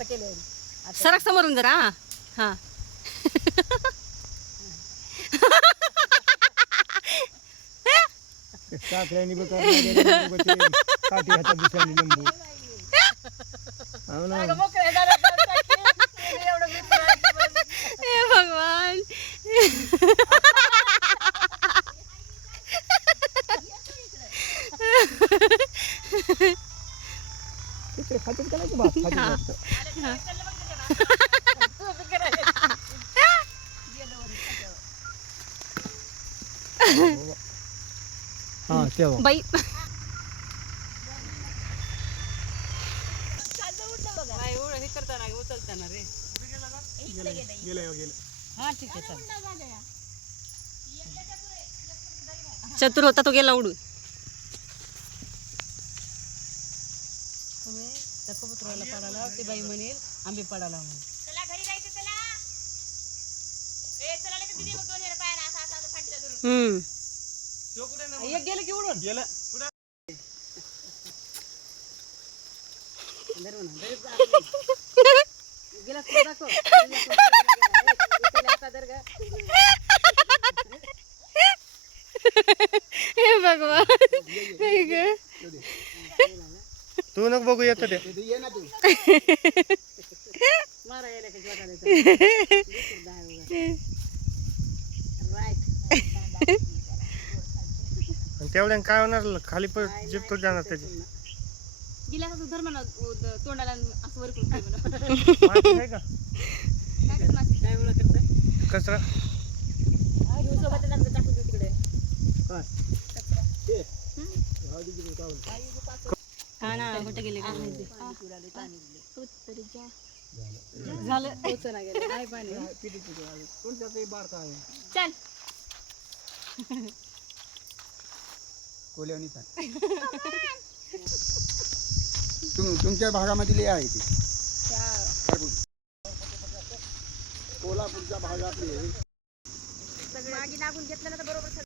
आता केलं सरक समोरून जरा हा साखऱ्याने बघ काठी हातात दिसायला लिंबू हो ना मोकळ्या झाल्या एवढं मी हे भगवान तिकडे खात्यात करायचं भात खात्यात हा तेव्हा बाई हे करताना उचलताना रे गेलं हा ठीक आहे चालेल चतुर होता तो गेला उडून तुम्ही त्या कबुतराला पाडाला ती बाई म्हणेल आंबे पाडाला म्हणून एक गेलं की उडून गेलं गेला दाखव हे भगवान हे ग. तू नको बघू येतं ते ये ना तू मारा यायला का जोडायला तेवढ्या काय होणार खाली पण जिपतो जाणार त्याची गिलास असं धर म्हणा तोंडाला असं वर करून ठेव म्हणा. माती आहे का काय करत माझी? काय वेळा करताय कचरा सोबत टाकून देऊ तिकडे हा ना कुठे गेले झालं पोचना गेलं नाही पाणी चल तुमच्या भागामध्ये आहे ती कोल्हापूरच्या भागातली मागे लागून घेतलं ना तर बरोबर